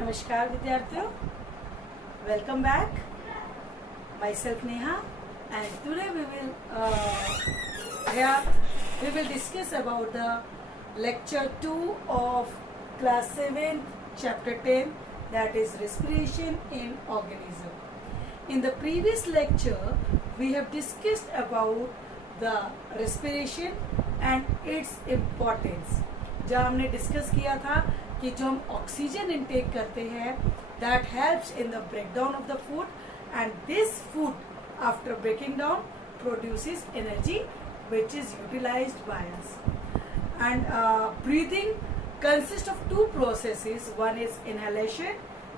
नमस्कार विद्यार्थियों, welcome back. Myself Neha, and today we will discuss about the lecture 2 of class 7 chapter 10, that is respiration in organism. In the previous lecture we have discussed about the respiration and its importance. जब हमने discuss किया था कि जो हम oxygen intake करते हैं that helps in the breakdown of the food and this food after breaking down produces energy which is utilised by us. And breathing consist of two processes, one is inhalation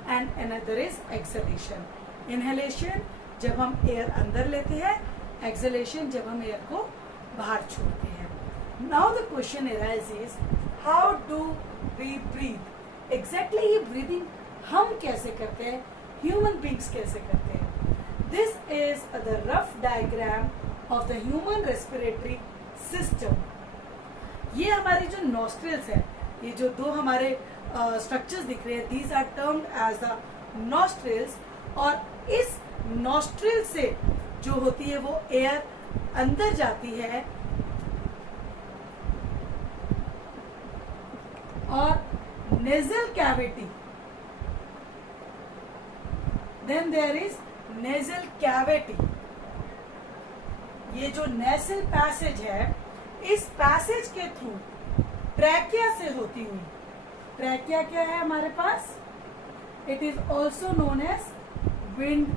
and another is exhalation. Inhalation जब हम air अंदर लेते हैं, exhalation जब हम air को बाहर छोड़ते हैं. Now the question arises, how do we breathe? Exactly ये breathing हम कैसे करते हैं, human beings कैसे करते हैं? This is the rough diagram of the human respiratory system. ये हमारी जो nostrils है, ये जो दो हमारे structures दिख रहे हैं, these are termed as the nostrils. और इस nostril से जो होती है वो air अंदर जाती है और nasal cavity, then there is nasal cavity. ये जो nasal passage है, इस passage के थ्रू ट्रैकिया से होती हुई, ट्रैकिया क्या है हमारे पास? It is also known as wind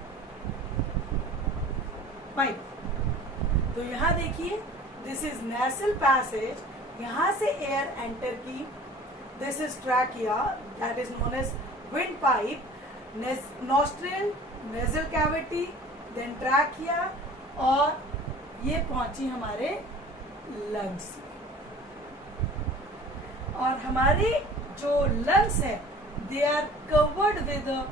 pipe. तो यहाँ देखिए, this is nasal passage, यहाँ से air enter की. This is trachea, that is known as windpipe, nostril, nasal cavity, then trachea, और ये पहुंची हमारे lungs. और हमारे जो lungs है, they are covered with a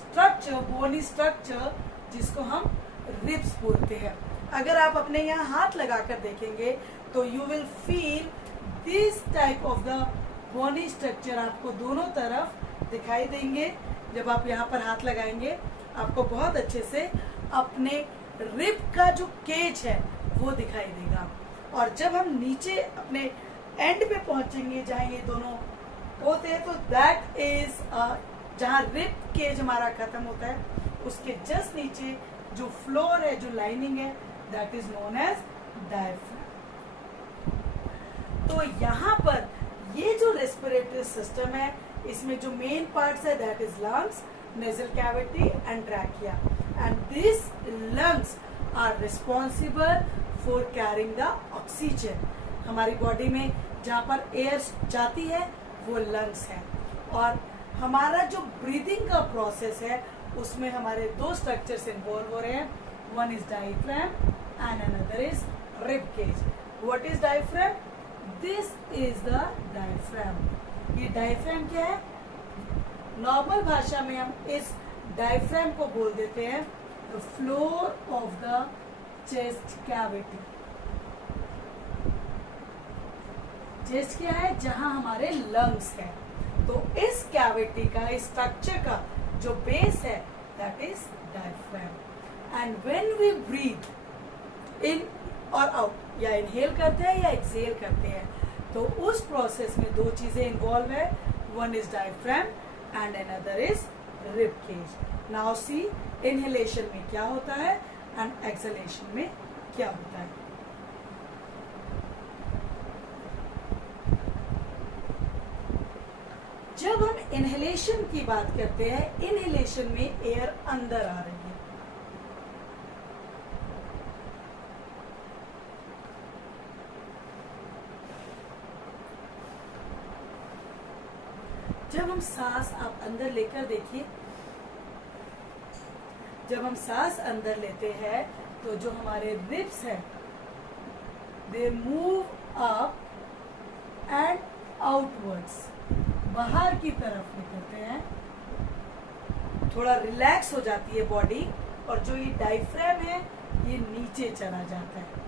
structure, bony structure, जिसको हम ribs बोलते हैं. अगर आप अपने यहाँ हाथ लगाकर देखेंगे तो you will feel this type of the body structure आपको दोनों तरफ दिखाई देंगे. जब आप यहाँ पर हाथ लगाएंगे आपको बहुत अच्छे से अपने रिब का जो केज है वो दिखाई देगा. और जब हम नीचे अपने एंड पे पहुंचेंगे जहाँ ये दोनों होते हैं, तो दैट इज जहाँ रिब केज हमारा खत्म होता है, उसके जस्ट नीचे जो फ्लोर है, जो लाइनिंग है, that is known as diaphragm. तो यहाँ पर ये जो रेस्पिरेटरी सिस्टम है, इसमें जो मेन पार्ट्स है that is lungs, nasal cavity and trachea. And this lungs are responsible for carrying the oxygen. हमारी बॉडी में जहाँ पर एयर जाती है वो लंग्स है. और हमारा जो ब्रीदिंग का प्रोसेस है उसमें हमारे दो स्ट्रक्चर्स इन्वॉल्व हो रहे हैं. One is diaphragm and another is rib cage. What is diaphragm? This is the diaphragm. ये डायफ्राम क्या है? नॉर्मल भाषा में हम इस डायफ्राम को बोल देते हैं the floor of the chest cavity. Chest क्या है? जहां हमारे लंग्स है. तो इस कैविटी का, इस स्ट्रक्चर का जो बेस है that is diaphragm. And when we breathe in और आउट, या इनहेल करते हैं या एक्सहेल करते हैं, तो उस प्रोसेस में दो चीजें इन्वॉल्व है. One is diaphragm and another is rib cage. Now see, inhalation में क्या होता है एंड एक्सहेलेशन में क्या होता है. जब हम इनहेलेशन की बात करते हैं, इनहेलेशन में एयर अंदर आ रही है. जब हम सांस आप अंदर लेकर देखिए, जब हम सांस अंदर लेते हैं तो जो हमारे रिब्स हैं they move up and outwards, बाहर की तरफ निकलते हैं. थोड़ा रिलैक्स हो जाती है बॉडी, और जो ये डायफ्राम है ये नीचे चला जाता है.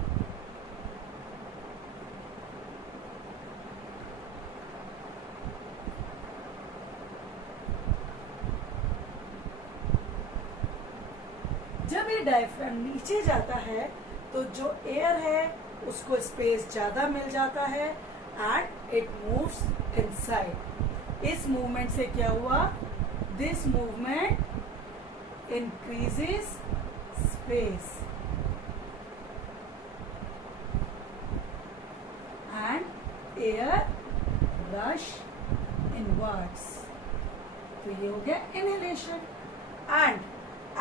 भी डायफ्राम नीचे जाता है तो जो एयर है उसको स्पेस ज्यादा मिल जाता है एंड इट मूव्स इनसाइड। इस मूवमेंट से क्या हुआ, this movement increases space and air rush inwards. तो ये हो गया इनहेलेशन। एंड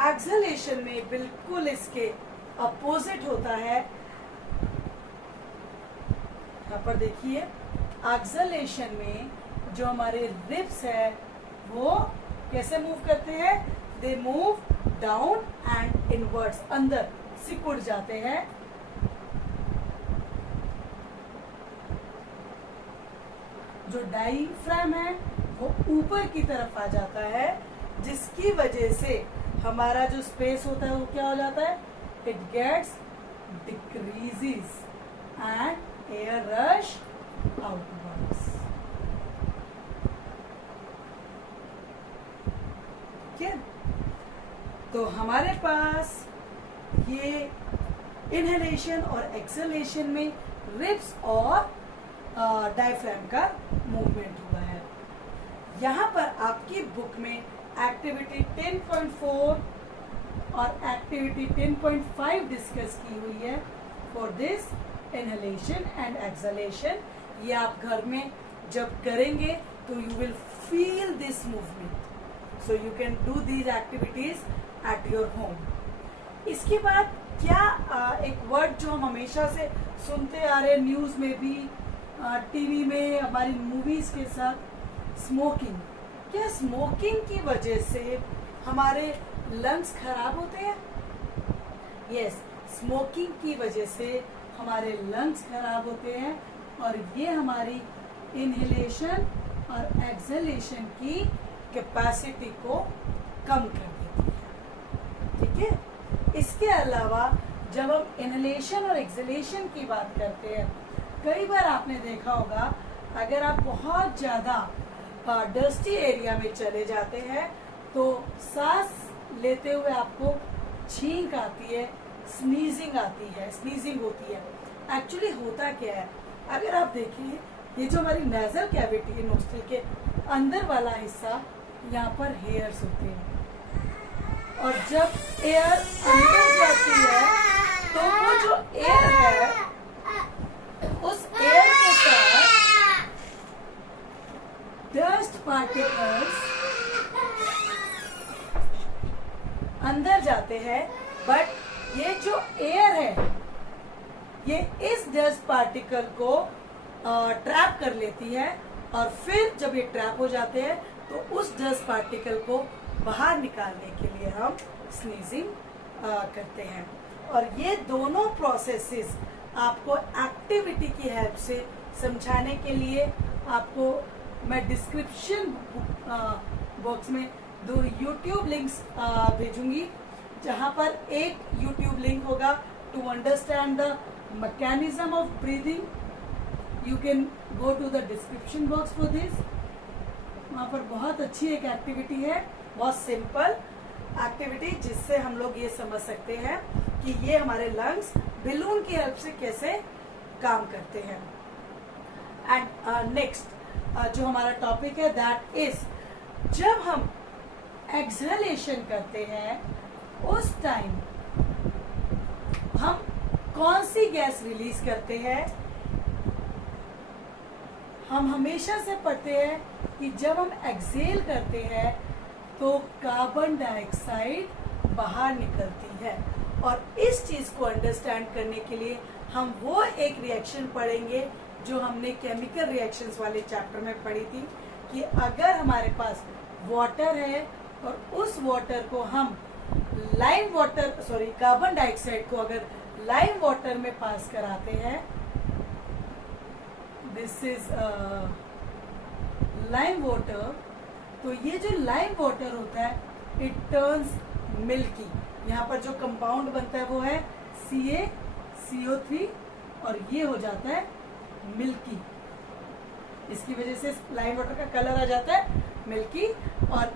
एक्सहेलेशन में बिल्कुल इसके अपोजिट होता है। यहाँ पर देखिए, एक्सहेलेशन में जो हमारे रिब्स है वो कैसे मूव करते हैं, they move down and inwards, अंदर सिकुड़ जाते हैं। जो डायफ्राम है वो ऊपर की तरफ आ जाता है, जिसकी वजह से हमारा जो स्पेस होता है वो क्या हो जाता है, it gets decreases and air rush outwards. ठीक है, तो हमारे पास ये इनहेलेशन और एक्सहेलेशन में रिब्स और डायफ्राम का मूवमेंट हुआ है। यहाँ पर आपकी बुक में एक्टिविटी 10.4 और एक्टिविटी 10.5 डिस्कस की हुई है for this inhalation and exhalation. ये आप घर में जब करेंगे तो you will feel this movement, so you can do these activities at your home. इसके बाद क्या एक वर्ड जो हम हमेशा से सुनते आ रहे हैं, न्यूज में भी, टीवी में, हमारी मूवीज के साथ, स्मोकिंग। क्या स्मोकिंग की वजह से हमारे लंग्स खराब होते हैं? यस, स्मोकिंग की वजह से हमारे लंग्स खराब होते हैं और ये हमारी इनहेलेशन और एक्सहेलेशन की कैपेसिटी को कम कर देती है। ठीक है, इसके अलावा जब हम इनहेलेशन और एक्सहेलेशन की बात करते हैं, कई बार आपने देखा होगा, अगर आप बहुत ज्यादा डस्टी एरिया में चले जाते हैं तो सांस लेते हुए आपको छींक आती है, स्नीजिंग आती है, स्नीजिंग होती है। एक्चुअली होता क्या है, अगर आप देखिए, ये जो हमारी नेजल कैविटी है, नोस्ट्रिल के अंदर वाला हिस्सा, यहाँ पर हेयर्स होते हैं और जब एयर अंदर जाती है तो वो जो एयर है उस एयर के साथ डस्ट पार्टिकल्स अंदर जाते हैं, बट ये जो एयर है ये इस डस्ट पार्टिकल को ट्रैप कर लेती है और फिर जब ये ट्रैप हो जाते हैं तो उस डस्ट पार्टिकल को बाहर निकालने के लिए हम स्नीजिंग करते हैं। और ये दोनों प्रोसेसेस आपको एक्टिविटी की हेल्प से समझाने के लिए आपको मैं डिस्क्रिप्शन बॉक्स में 2 YouTube लिंक्स भेजूंगी, जहां पर एक YouTube लिंक होगा to understand the mechanism of breathing. You can go to the description box for this. वहां पर बहुत अच्छी एक एक्टिविटी है, बहुत सिंपल एक्टिविटी, जिससे हम लोग ये समझ सकते हैं कि ये हमारे लंग्स बलून की हेल्प से कैसे काम करते हैं। एंड नेक्स्ट जो हमारा टॉपिक है दैट इज, जब हम एक्सहेलेशन करते हैं उस टाइम हम कौन सी गैस रिलीज करते हैं। हम हमेशा से पढ़ते हैं कि जब हम एक्सहेल करते हैं तो कार्बन डाइऑक्साइड बाहर निकलती है। और इस चीज को अंडरस्टैंड करने के लिए हम वो एक रिएक्शन पढ़ेंगे जो हमने केमिकल रिएक्शंस वाले चैप्टर में पढ़ी थी, कि अगर हमारे पास वाटर है और उस वाटर को हम लाइम वाटर कार्बन डाइऑक्साइड को अगर लाइम वाटर में पास कराते हैं, दिस इज लाइम वाटर, तो ये जो लाइम वाटर होता है इट टर्न्स मिल्की। यहाँ पर जो कंपाउंड बनता है वो है CaCO3 और ये हो जाता है मिल्की। इसकी वजह से लाइम वाटर का कलर आ जाता है मिल्की। और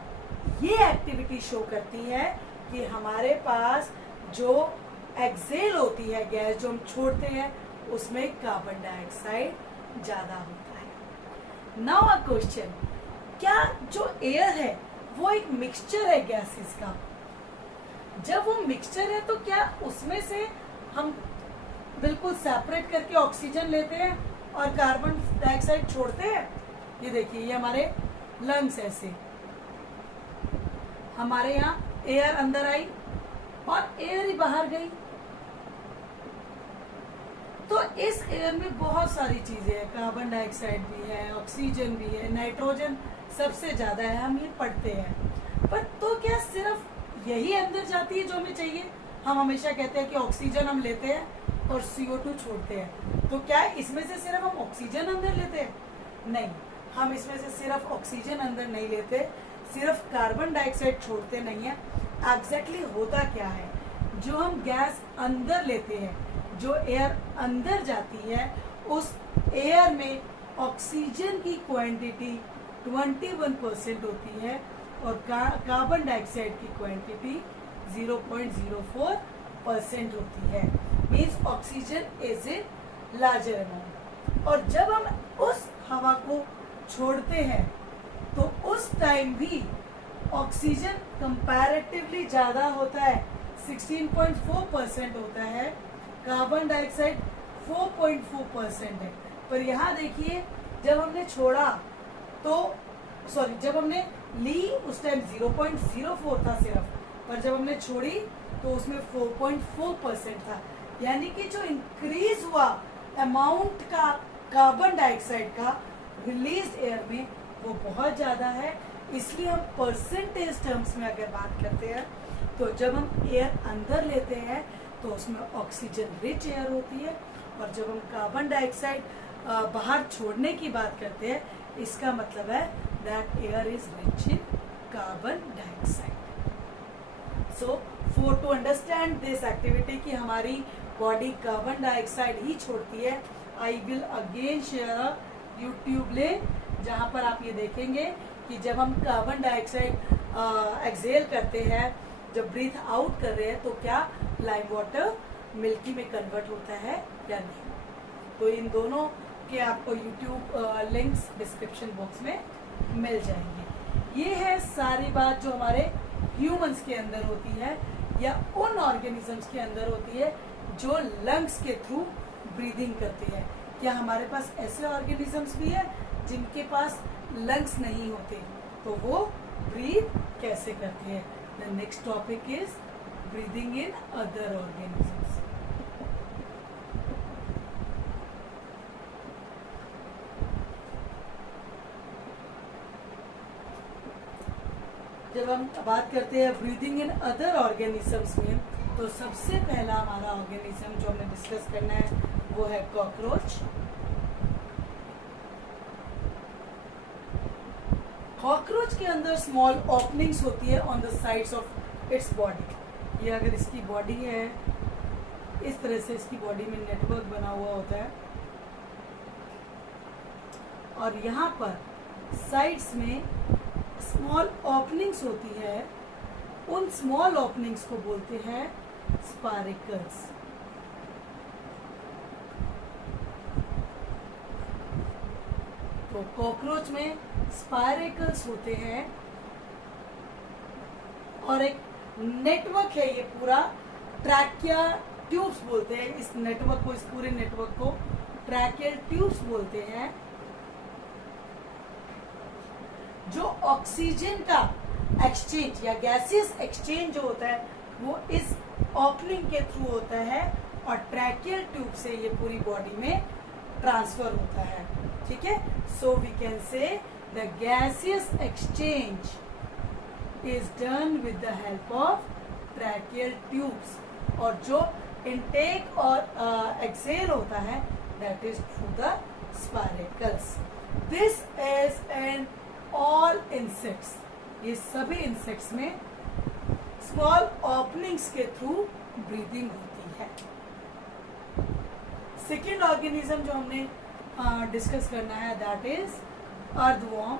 ये एक्टिविटी शो करती है कि हमारे पास जो एक्सेल होती है गैस जो हम छोड़ते हैं उसमें कार्बन डाइऑक्साइड ज्यादा होता है। नाउ अ क्वेश्चन, क्या जो एयर है वो एक मिक्सचर है गैसेस का? जब वो मिक्सचर है तो क्या उसमें से हम बिल्कुल सेपरेट करके ऑक्सीजन लेते हैं और कार्बन डाइऑक्साइड छोड़ते हैं? ये देखिए, ये हमारे लंग्स ऐसे, हमारे यहाँ एयर अंदर आई और एयर ही बाहर गई। तो इस एयर में बहुत सारी चीजें हैं, कार्बन डाइऑक्साइड भी है, ऑक्सीजन भी है, नाइट्रोजन सबसे ज्यादा है, हम ये पढ़ते हैं। पर तो क्या सिर्फ यही अंदर जाती है जो हमें चाहिए? हम हमेशा कहते हैं कि ऑक्सीजन हम लेते हैं और CO2 छोड़ते हैं, तो क्या इसमें से सिर्फ हम ऑक्सीजन अंदर लेते हैं? नहीं, हम इसमें से सिर्फ ऑक्सीजन अंदर नहीं लेते, सिर्फ कार्बन डाइऑक्साइड छोड़ते नहीं है। एग्जैक्टली होता क्या है, जो हम गैस अंदर लेते हैं, जो एयर अंदर जाती है, उस एयर में ऑक्सीजन की क्वांटिटी 21% होती है और कार्बन डाइऑक्साइड की क्वांटिटी 0.04% होती है। Means oxygen is in larger amount. और जब हम उस हवा को छोड़ते हैं तो उस टाइम भी ऑक्सीजन कंपैरेटिवली ज्यादा होता है, 16.4% होता है, कार्बन डाइऑक्साइड 4.4% है। पर यहाँ देखिए, जब हमने छोड़ा तो जब हमने ली उस टाइम 0.04 था सिर्फ, पर जब हमने छोड़ी तो उसमें 4.4% था। यानी कि जो इंक्रीज हुआ अमाउंट का कार्बन डाइऑक्साइड का रिलीज एयर में वो बहुत ज्यादा है। इसलिए हम परसेंटेज टर्म्स में अगर बात करते हैं तो जब हम एयर अंदर लेते हैं तो उसमें ऑक्सीजन रिच एयर होती है, और जब हम कार्बन डाइऑक्साइड बाहर छोड़ने की बात करते हैं, इसका मतलब है that air is rich in carbon dioxide. So for to understand this activity कि हमारी बॉडी कार्बन डाइऑक्साइड ही छोड़ती है, I will again share a YouTube link जहां पर आप ये देखेंगे कि जब हम कार्बन डाइऑक्साइड एक्सेल करते हैं, जब ब्रीथ आउट कर रहे हैं, तो क्या लाइम वाटर मिल्की में कन्वर्ट होता है या नहीं। तो इन दोनों के आपको यूट्यूब लिंक्स डिस्क्रिप्शन बॉक्स में मिल जाएंगे। ये है सारी बात जो हमारे ह्यूमंस के अंदर होती है या उन ऑर्गेनिजम्स के अंदर होती है जो लंग्स के थ्रू ब्रीदिंग करते हैं। क्या हमारे पास ऐसे ऑर्गेनिजम्स भी है जिनके पास लंग्स नहीं होते, तो वो ब्रीथ कैसे करते हैं? The next topic is breathing in other organisms. जब हम बात करते हैं ब्रीदिंग इन अदर ऑर्गेनिजम्स में, तो सबसे पहला हमारा ऑर्गेनिज्म जो हमें डिस्कस करना है वो है कॉकरोच। कॉकरोच के अंदर स्मॉल ओपनिंग्स होती है on the sides of its body. ये अगर इसकी बॉडी है, इस तरह से इसकी बॉडी में नेटवर्क बना हुआ होता है, और यहाँ पर साइड्स में स्मॉल ओपनिंग्स होती है। उन स्मॉल ओपनिंग्स को बोलते हैं स्पारिकल्स। तो कॉकरोच में स्पाइरेकल्स होते हैं और एक नेटवर्क है, ये पूरा ट्रैकिया ट्यूब्स बोलते हैं इस नेटवर्क को, इस पूरे नेटवर्क को ट्रैकियल ट्यूब्स बोलते हैं। जो ऑक्सीजन का एक्सचेंज या गैसियस एक्सचेंज जो होता है वो इस ओपनिंग के थ्रू होता है और ट्रैकियल ट्यूब से ये पूरी बॉडी में ट्रांसफर होता है। ठीक है, so we can say the gaseous exchange is done with the help of tracheal tubes, और जो इनटेक और एक्सेल होता है that is through the spiracles. This is in all insects, ये सभी इंसेक्ट्स में स्मॉल ओपनिंग्स के थ्रू ब्रीदिंग होती है। सेकेंड ऑर्गेनिज्म जो हमने डिस्कस करना है दैट इज अर्थवॉर्म।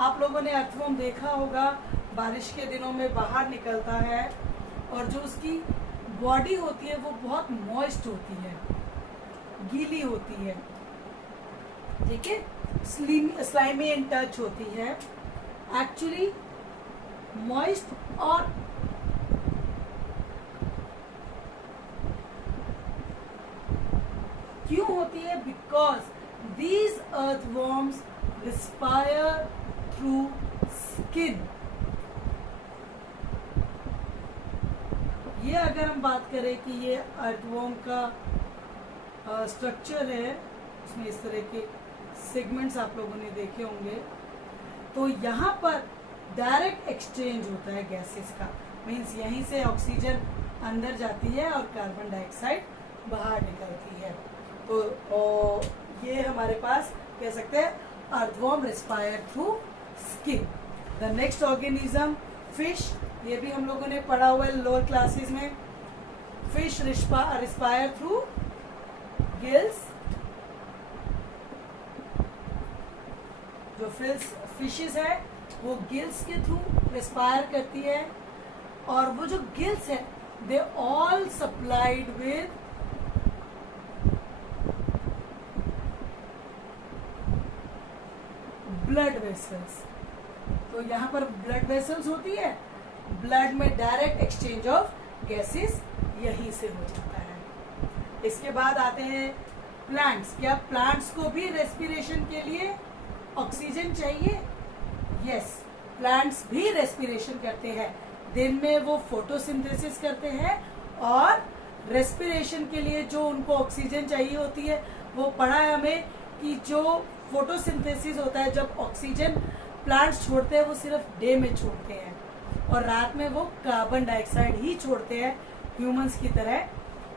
आप लोगों ने अर्थवॉर्म देखा होगा, बारिश के दिनों में बाहर निकलता है और जो उसकी बॉडी होती है वो बहुत मॉइस्ट होती है, गीली होती है, ठीक है, स्लाइमी इन टच होती है, एक्चुअली मॉइस्ट। और क्यों होती है? Because these earthworms respire through skin. ये अगर हम बात करें कि ये अर्थवॉर्म का स्ट्रक्चर है, उसमें इस तरह के सेगमेंट्स आप लोगों ने देखे होंगे, तो यहाँ पर डायरेक्ट एक्सचेंज होता है गैसेस का, मीन्स यहीं से ऑक्सीजन अंदर जाती है और कार्बन डाइऑक्साइड बाहर निकलती है। तो ये हमारे पास कह सकते हैं earthworm respire through skin. The next organism fish, ये भी हम लोगों ने पढ़ा हुआ है लोअर क्लासेस में। Fish respire through gills. जो फिशेस है वो गिल्स के थ्रू रिस्पायर करती है, और वो जो गिल्स है they all supplied with blood vessels. तो यहाँ पर ब्लड वेसल्स होती है, ब्लड में डायरेक्ट एक्सचेंज ऑफ गैसेस यहीं से हो जाता है। इसके बाद आते हैं प्लांट्स। क्या प्लांट्स को भी रेस्पिरेशन के लिए ऑक्सीजन चाहिए? यस, प्लांट्स भी रेस्पिरेशन करते हैं। दिन में वो फोटोसिंथेसिस करते हैं, और रेस्पिरेशन के लिए जो उनको ऑक्सीजन चाहिए होती है, वो पढ़ा है हमें कि जो फोटोसिंथेसिस होता है, जब ऑक्सीजन प्लांट्स छोड़ते हैं वो सिर्फ डे में छोड़ते हैं, और रात में वो कार्बन डाइऑक्साइड ही छोड़ते हैं ह्यूमंस की तरह।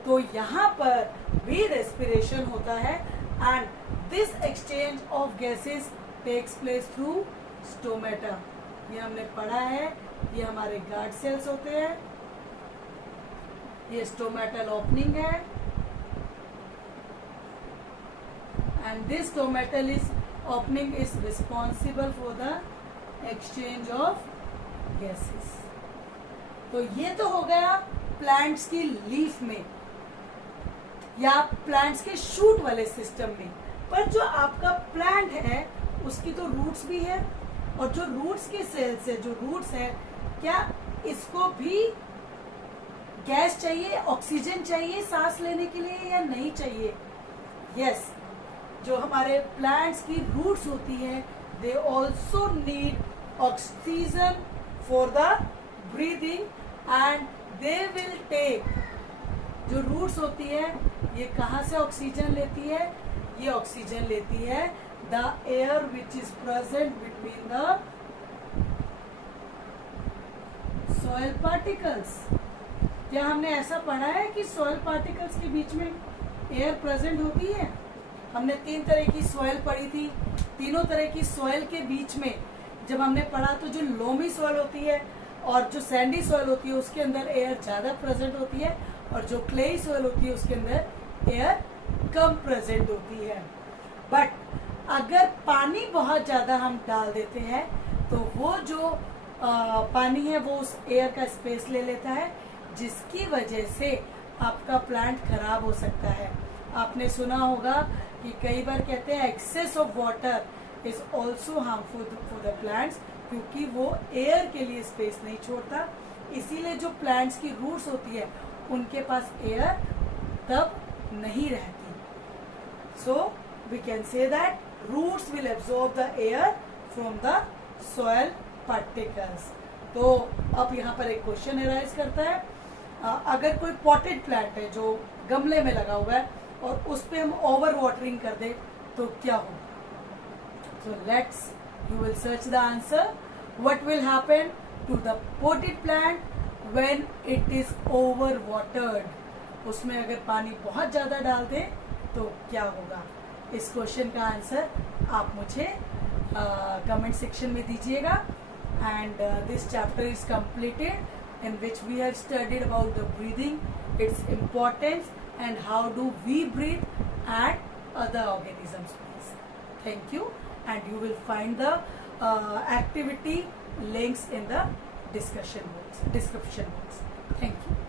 तो यहाँ पर भी रेस्पिरेशन होता है, and this exchange of gases takes place through stomata. ये हमने पढ़ा है, ये हमारे गार्ड सेल्स होते हैं, ये स्टोमेटल ओपनिंग है, and this stomatal opening is responsible for the exchange of gases। तो ये तो हो गया प्लांट्स की लीफ में या प्लांट्स के शूट वाले सिस्टम में। पर जो आपका प्लांट है उसकी तो रूट्स भी है, और जो रूट्स के सेल्स है, जो रूट्स है, क्या इसको भी गैस चाहिए, ऑक्सीजन चाहिए सांस लेने के लिए या नहीं चाहिए? यस, जो हमारे प्लांट्स की रूट्स होती हैं they also need oxygen for the breathing, and they will take. जो रूट्स होती है ये कहाँ से ऑक्सीजन लेती है? ये ऑक्सीजन लेती है the air which is present between the soil particles. क्या हमने ऐसा पढ़ा है कि सॉइल पार्टिकल्स के बीच में एयर प्रेजेंट होती है? हमने 3 तरह की सॉइल पढ़ी थी। तीनों तरह की सॉइल के बीच में जब हमने पढ़ा तो जो लोमी सॉइल होती है और जो सैंडी सॉइल होती है उसके अंदर एयर ज्यादा प्रेजेंट होती है, और जो क्लेई सॉइल होती है उसके अंदर एयर कम प्रेजेंट होती है। बट अगर पानी बहुत ज्यादा हम डाल देते हैं तो वो जो पानी है वो उस एयर का स्पेस ले लेता है, जिसकी वजह से आपका प्लांट खराब हो सकता है। आपने सुना होगा कि कई बार कहते हैं excess of water is also harmful for the plants, क्योंकि वो एयर के लिए स्पेस नहीं छोड़ता। इसीलिए जो प्लांट्स की रूट्स होती है उनके पास एयर तब नहीं रहती। So we can say that roots will absorb the air from the soil particles. तो अब यहाँ पर एक क्वेश्चन अराइज करता है, अगर कोई पॉटेड प्लांट है जो गमले में लगा हुआ है और उस पे हम ओवर वाटरिंग कर दे तो क्या होगा? So let's you will search the answer. What will happen to the potted plant when it is overwatered? उसमें अगर पानी बहुत ज्यादा डाल दे तो क्या होगा? इस क्वेश्चन का आंसर आप मुझे कमेंट सेक्शन में दीजिएगा। And this chapter is completed in which we have studied about the breathing, its importance, and how do we breathe and other organisms. Thank you, and you will find the activity links in the description box. Thank you.